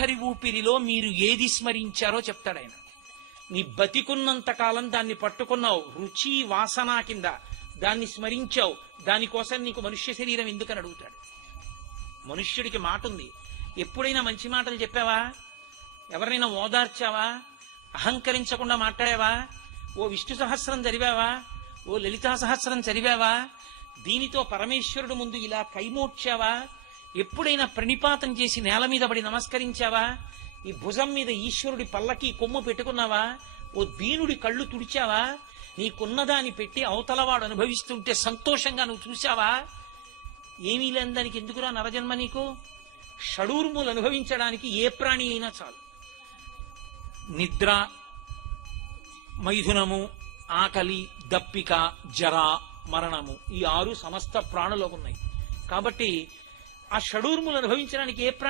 ఆఖరి ఊపిరిలో మీరు ఏది స్మరించారో చెప్తాడు ఆయన. నీ బతికున్నంత కాలం దాన్ని పట్టుకున్నావు, రుచి వాసన కింద దాన్ని స్మరించావు, దానికోసం నీకు మనుష్య శరీరం ఎందుకని అడుగుతాడు. మనుష్యుడికి మాట ఉంది. ఎప్పుడైనా మంచి మాటలు చెప్పావా? ఎవరైనా ఓదార్చావా? అహంకరించకుండా మాట్లాడావా? ఓ విష్ణు సహస్రం చదివావా? ఓ లలితా సహస్రం చదివావా? దీనితో పరమేశ్వరుడు ముందు ఇలా కైమోడ్చావా? ఎప్పుడైనా ప్రణిపాతం చేసి నేల మీద పడి నమస్కరించావా? ఈ భుజం మీద ఈశ్వరుడి పల్లకి కొమ్ము పెట్టుకున్నావా? ఓ దీనుడి కళ్ళు తుడిచావా? నీకున్నదాన్ని పెట్టి అవతలవాడు అనుభవిస్తుంటే సంతోషంగా నువ్వు చూశావా? ఏమీ లేని దానికి ఎందుకురా నరజన్మ నీకు? షడూర్ములు అనుభవించడానికి ఏ ప్రాణి అయినా చాలు. నిద్ర, మైథునము, ఆకలి, దప్పిక, జర, మరణము, ఈ 6 సమస్త ప్రాణులకు ఉన్నాయి. కాబట్టి ఆ షడూర్ములు అనుభవించడానికి ఏ ప్రాణి